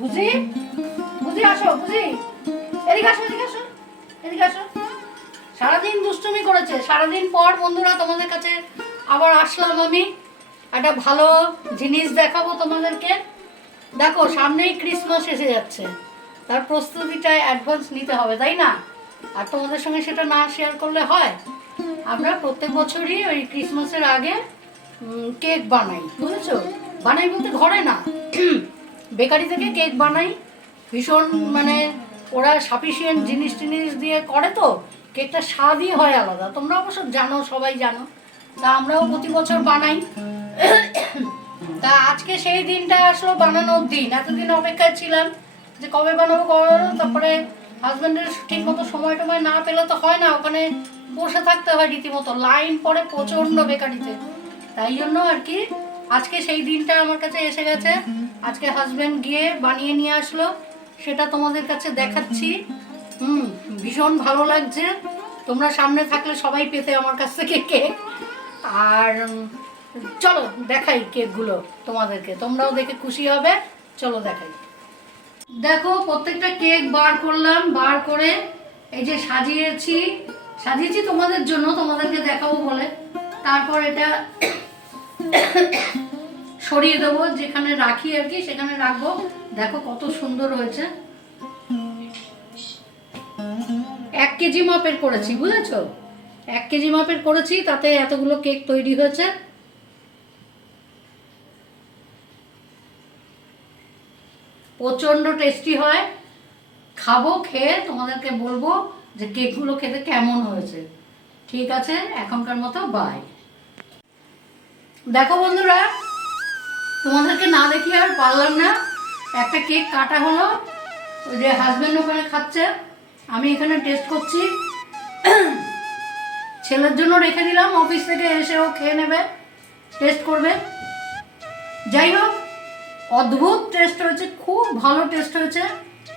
বুঝি বুঝি আসো, বুঝি এদিকে আসো, এদিকে আসো, এদিকে আসো। সারাদিন দুষ্টুমি করেছে, সারাদিন পর বন্ধুরা তোমাদের কাছে আবার আসলাম আমি। একটা ভালো জিনিস দেখাবো তোমাদেরকে। দেখো সামনেই ক্রিসমাস এসে যাচ্ছে, তার প্রস্তুতিটা অ্যাডভান্স নিতে হবে, তাই না? আর তোমাদের সঙ্গে সেটা না শেয়ার করলে হয়? আমরা প্রত্যেক বছরই ওই ক্রিসমাসের আগে কেক বানাই, বুঝেছো? বানাই বলতে ঘরে না, বেকারি থেকে কেক বানাই। ভীষণ মানে ওরা সাফিসিয়েন্ট জিনিস টিনিস দিয়ে করে, তো কেকটা স্বাদই হয় আলাদা। তোমরা অবশ্য জানো, সবাই জানো। তা আমরাও প্রতি বছর বানাই। তা আজকে সেই দিনটা আসলো, বানানোর দিন। এতদিন অপেক্ষায় ছিলাম যে কবে বানাবো কবে বানাবো। তারপরে হাজব্যান্ডের ঠিক মতো সময় টময় না পেলে তো হয় না, ওখানে বসে থাকতে হয় রীতিমতো, লাইন পড়ে প্রচণ্ড বেকারিতে। তাই জন্য আর কি আজকে সেই দিনটা আমার কাছে এসে গেছে। আজকে হাজব্যান্ড গিয়ে বানিয়ে নিয়ে আসলো, সেটা তোমাদের কাছে দেখাচ্ছি। ভীষণ ভালো লাগছে। তোমরা সামনে থাকলে সবাই পেতে আমার কাছ থেকে কেক। আর চলো দেখাই কেকগুলো তোমাদেরকে, তোমরাও দেখে খুশি হবে। চলো দেখাই। দেখো প্রত্যেকটা কেক বার করলাম, বার করে এই যে সাজিয়েছি সাজিয়েছি তোমাদের জন্য, তোমাদেরকে দেখাবো বলে। তারপর এটা সরিয়ে দেবো, যেখানে রাখি আর কি সেখানে রাখবো। দেখো কত সুন্দর হয়েছে। 1 কেজি মাপের করেছি, বুঝেছো? 1 কেজি মাপের করেছি, তাতে এতগুলো কেক তৈরি হয়েছে। প্রচণ্ড টেস্টি হয়। খাবো, খেয়ে তোমাদেরকে বলবো যে কেকগুলো খেতে কেমন হয়েছে। ঠিক আছে, এখনকার মতো বাই। দেখো বন্ধুরা, তোমাদেরকে না দেখি আর পারলাম না। একটা কেক কাটা হলো, ওই যে হাজব্যান্ড ওখানে খাচ্ছে, আমি এখানে টেস্ট করছি। ছেলের জন্য রেখে দিলাম, অফিস থেকে এসে ও খেয়ে নেবে, টেস্ট করবে। যাই হোক, অদ্ভুত টেস্ট হয়েছে, খুব ভালো টেস্ট হয়েছে।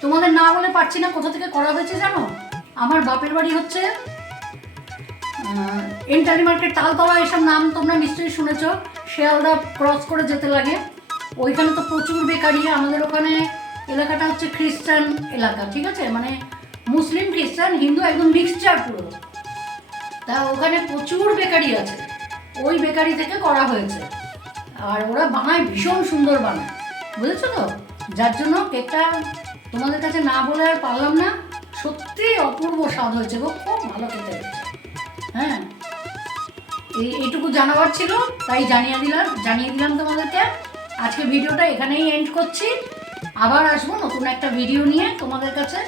তোমাদের না বলে পারছি না কোথা থেকে করা হয়েছে জানো? আমার বাপের বাড়ি হচ্ছে এন্টারি মার্কেট, তালতলা, এসব নাম তোমরা নিশ্চয়ই শুনেছ। শিয়ালদা ক্রস করে যেতে লাগে, ওইখানে তো প্রচুর বেকারি। আমাদের ওখানে এলাকাটা হচ্ছে খ্রিস্টান এলাকা, ঠিক আছে, মানে মুসলিম খ্রিস্টান হিন্দু একদম মিক্সচার পুরো। তা ওখানে প্রচুর বেকারি আছে, ওই বেকারি থেকে করা হয়েছে। আর ওরা বানায়, ভীষণ সুন্দর বানায়, বুঝেছো তো? যার জন্য কেকটা তোমাদের কাছে না বলে আর পারলাম না। সত্যি অপূর্ব স্বাদ হয়েছে গো, খুব ভালো খেতে হয়েছে। হ্যাঁ, এইটুকু জানাবার ছিল, তাই জানিয়ে দিলাম তোমাদেরকে। আজকে ভিডিওটা এখানেই এন্ড করছি। আবার আসবো নতুন একটা ভিডিও নিয়ে, তোমাদের কাছে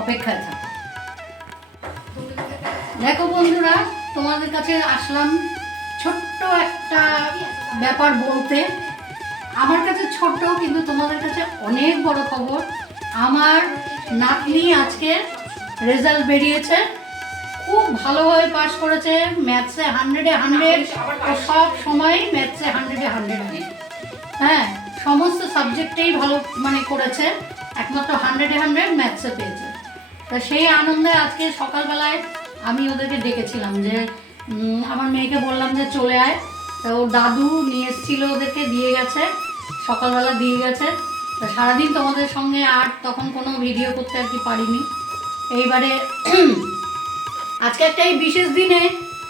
অপেক্ষায় থাকো। দেখো বন্ধুরা, তোমাদের কাছে আসলাম ছোট্ট একটা ব্যাপার বলতে। আমার কাছে ছোট্ট, কিন্তু তোমাদের কাছে অনেক বড় খবর। আমার নাতনি আজকে রেজাল্ট বেরিয়েছে, খুব ভালোভাবে পাস করেছে। ম্যাথসে 100-এ 100, ও সব সময় ম্যাথসে 100-এ 100। হ্যাঁ, সমস্ত সাবজেক্টেই ভালো মানে করেছে, একমাত্র 100-এ 100 ম্যাথসে পেয়েছে। তা সেই আনন্দে আজকে সকালবেলায় আমি ওদেরকে ডেকেছিলাম, যে আমার মেয়েকে বললাম যে চলে আয়। তো ওর দাদু নিয়ে এসেছিল, ওদেরকে দিয়ে গেছে, সকালবেলা দিয়ে গেছে। তা সারাদিন তোমাদের সঙ্গে আর তখন কোনো ভিডিও করতে আর কি পারিনি। এইবারে আজকে একটা এই বিশেষ দিনে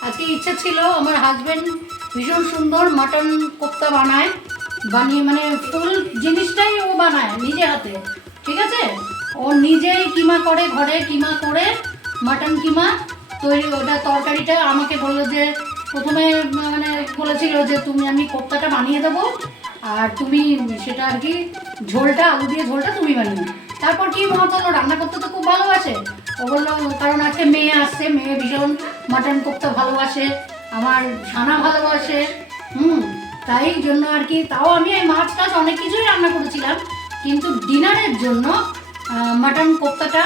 আজকে ইচ্ছা ছিল, আমার হাজব্যান্ড ভীষণ সুন্দর মাটন কোপ্তা বানিয়ে মানে ফুল জিনিসটাই ও বানায় নিজে হাতে, ঠিক আছে? ও নিজেই কিমা করে, ঘরে কিমা করে মাটন কিমা তৈরি। ওটা তরকারিটা আমাকে বললো যে প্রথমে মানে বলেছিল যে আমি কোপ্তাটা বানিয়ে দেবো, আর তুমি সেটা আর কি ঝোলটা, আলু দিয়ে ঝোলটা তুমি বানিয়ে। তারপর কি মত হলো, রান্না করতে তো খুব ভালোবাসে ও। বললো কারণ আজকে মেয়ে আসছে, মেয়ে ভীষণ মাটন কোপ্তা ভালোবাসে, আমার ছানা ভালোবাসে, তাই জন্য আর কি। তাও আমি এই মাছ টাছ অনেক কিছুই রান্না করেছিলাম, কিন্তু ডিনারের জন্য মাটন কোপ্তাটা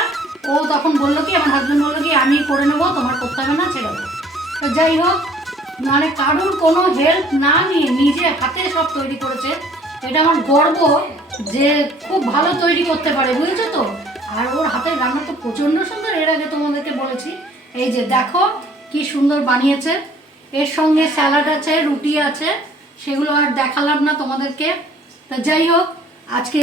ও তখন বললো কি, আমার হাজব্যান্ড বললো কি আমি করে নেবো, তোমার করতে হবে না, ছেড়ে দেবো। তো যাই হোক, মানে কারুর কোনো হেল্প না নিয়ে নিজে হাতে সব তৈরি করেছে। এটা আমার গর্ব যে খুব ভালো তৈরি করতে পারে, বুঝেছো তো? আর ওর হাতের রান্না তো প্রচণ্ড সুন্দর, এর আগে তোমাদেরকে বলেছি। এই যে দেখো কি সুন্দর বানিয়েছে, এর সঙ্গে স্যালাড আছে, রুটি আছে, সেগুলো আর দেখালাম না তোমাদেরকে। তা যাই হোক, আজকে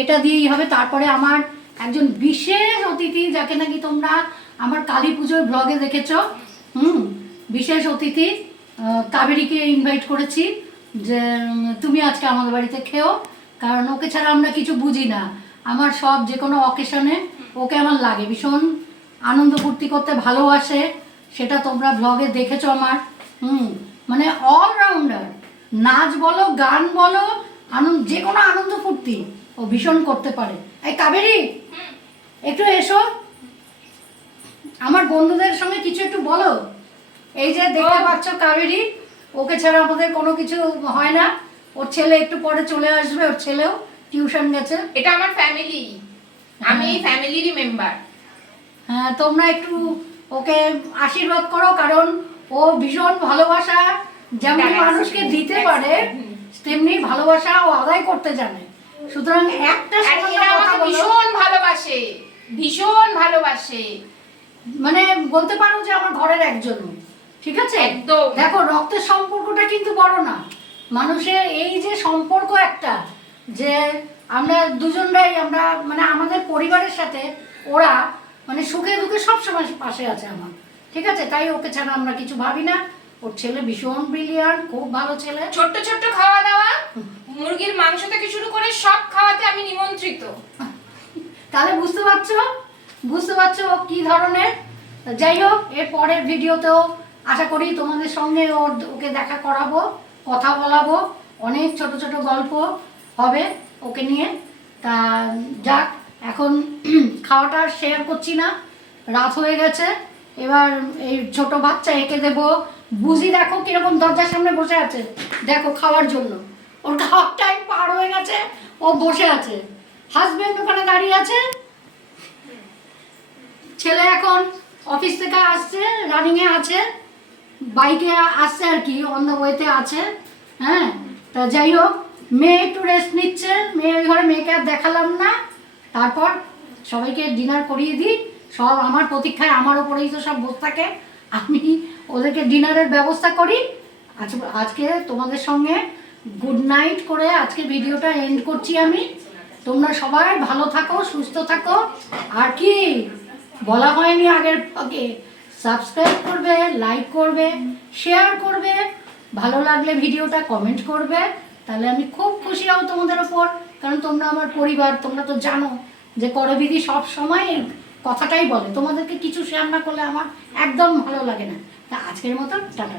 এটা দিয়েই হবে। তারপরে আমার একজন বিশেষ অতিথি, যাকে নাকি তোমরা আমার কালী পুজোর ব্লগে দেখেছো, বিশেষ অতিথি কাবেরীকে ইনভাইট করেছি যে তুমি আজকে আমাদের বাড়িতে খেও, কারণ ওকে ছাড়া আমরা কিছু বুঝি না। আমার সব যে কোনো অকেশনে ওকে আমার লাগে, ভীষণ আনন্দ ফুর্তি করতে ভালোবাসে, সেটা তোমরা ব্লগে দেখেছো আমার। মানে অলরাউন্ডার, নাচ বলো, গান বলো, যে কোনো আনন্দ ফুর্তি ও ভীষণ করতে পারে। এই কাবেরী, একটু এসো, আমার বন্ধুদের সঙ্গে কিছু একটু বলো। এই যে দেখতে পাচ্ছ কাবেরী, ওকে ছাড়া আমাদের কোনো কিছু হয় না। ওর ছেলে একটু পরে চলে আসবে, ওর ছেলেও টিউশন গেছে। এটা আমার ফ্যামিলি, আমি এই ফ্যামিলিরই মেম্বার। হ্যাঁ, তোমরা একটু ওকে আশীর্বাদ করো, কারণ ও ভীষণ ভালোবাসা যেমন মানুষকে দিতে পারে, তেমনি ভালোবাসা ও আদায় করতে জানে। সুতরাং একটা ভীষণ ভালোবাসে, ভীষণ ভালোবাসে, মানে বলতে পারো যে আমার ঘরের একজন। ঠিক আছে, একদম। দেখো, রক্তের সম্পর্কটা কিন্তু বড় না, মানুষের এই যে সম্পর্ক একটা, যে আমরা দুজনরাই, আমরা মানে আমাদের পরিবারের সাথে ওরা মানে সুখে দুঃখে সবসময় পাশে আছে আমার। ঠিক আছে, তাই ওকে ছাড়া আমরা কিছু ভাবি না। ওর ছেলে ভীষণ ব্রিলিয়ান্ট, খুব ভালো ছেলে। ছোট্ট ছোট্ট খাওয়া দাওয়া, মুরগির মাংস থেকে শুরু করে সব খাওয়াতে আমি নিমন্ত্রিত। তাহলে বুঝতে পারছো ও কি ধরনের। যাই হোক, এর পরের ভিডিওতেও আশা করি তোমাদের সঙ্গে ওকে দেখা করাবো, কথা বলাবো, অনেক ছোট ছোট গল্প হবে ওকে নিয়ে। তা যাক, এখন খাওয়াটা শেয়ার করছি না, রাত হয়ে গেছে। এবার এই ছোট বাচ্চা এঁকে দেবো। বুঝি দেখো কিরকম দরজার সামনে বসে আছে, দেখো খাওয়ার জন্য। ওর খাওয়ার টাইম পার হয়ে গেছে, ও বসে আছে। হাজবেন্ড ওখানে দাঁড়িয়ে আছে, ছেলে এখন অফিস থেকে আসছে, রানিংয়ে আছে, বাইকে আসছে আর কি, অন দ্য ওয়েতে আছে। হ্যাঁ, তা যাই হোক, মেয়ে একটু রেস্ট নিচ্ছে, মেয়ে ওই ঘরে, মেয়েকে আর দেখালাম না। তারপর সবাইকে ডিনার করিয়ে দিই। সব আমার প্রতীক্ষায়, আমার ওপরেই তো সব বসে থাকে, আমি ওদেরকে ডিনারের ব্যবস্থা করি। আজকে তোমাদের সঙ্গে গুড নাইট করে আজকে ভিডিওটা এন্ড করছি আমি। তোমরা সবাই ভালো থাকো, সুস্থ থাকো। আর কি বলা হয়নি আগের আগে, সাবস্ক্রাইব করবে, লাইক করবে, শেয়ার করবে, ভালো লাগলে ভিডিওটা কমেন্ট করবে, তাহলে আমি খুব খুশি হব তোমাদের ওপর। কারণ তোমরা আমার পরিবার, তোমরা তো জানো যে করবিদি সব সময় কথাটাই বলে, তোমাদেরকে কিছু শেয়ার না করলে আমার একদম ভালো লাগে না। তা আজকের মতো টাটা।